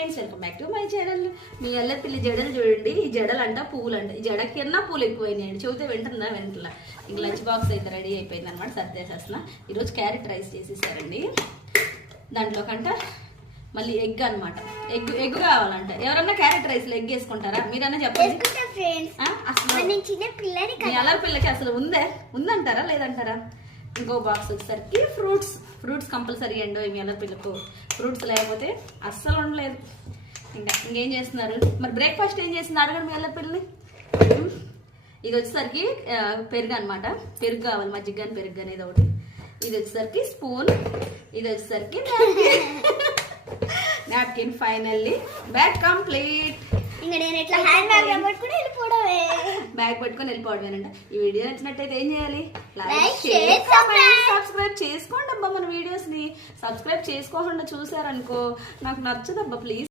Welcome back to my channel. మీ అల్లపిల్లి జడలు చూడండి. ఈ జడలు అంట పువ్వులు అంట. ఈ జడకన్నా పూలు ఎక్కువైనాయండి. చెబితే వింటుందా వెంటలా. ఇంక లంచ్ బాక్స్ అయితే రెడీ అయిపోయింది అనమాట. సర్దేసేస్తున్నా. ఈరోజు క్యారెట్ రైస్ చేసేసారండి. దాంట్లో కంట మళ్ళీ ఎగ్ అనమాట. ఎగ్ కావాలంట. ఎవరన్నా క్యారెట్ రైస్ లో ఎగ్ వేసుకుంటారా? మీరన్నా చెప్పండి. మీ అల్లరి పిల్లకి అసలు ఉందంటారా లేదంటారా? ఇంకో బాక్స్ వచ్చేసరికి ఫ్రూట్స్ కంపల్సరీ అండి. మీ అల్లరి పిల్లకు ఫ్రూట్స్ లేకపోతే అస్సలు ఉండలేదు. ఇంకేం చేస్తున్నారు మరి? బ్రేక్ఫాస్ట్ ఏం చేసింది అడగండి మీ అల్లరి పిల్లని. ఇది వచ్చేసరికి పెరుగు అనమాట. పెరుగు కావాలి, మజ్జిగ కానీ పెరుగు కానీ ఏదో ఒకటి. ఇది వచ్చేసరికి స్పూన్. ఇది వచ్చేసరికి napkin. Finally bag complete. Bag పట్టుకొని వెళ్ళిపోవడమేనంట. ఈ వీడియో నచ్చినట్టయితే ఏం చేయాలి? లైక్, షేర్, సబ్స్క్రైబ్ చేసుకోండి అబ్బా. మన వీడియోస్ ని సబ్స్క్రైబ్ చేసుకోకుండా చూసారనుకో నాకు నచ్చదబ్బా. ప్లీజ్.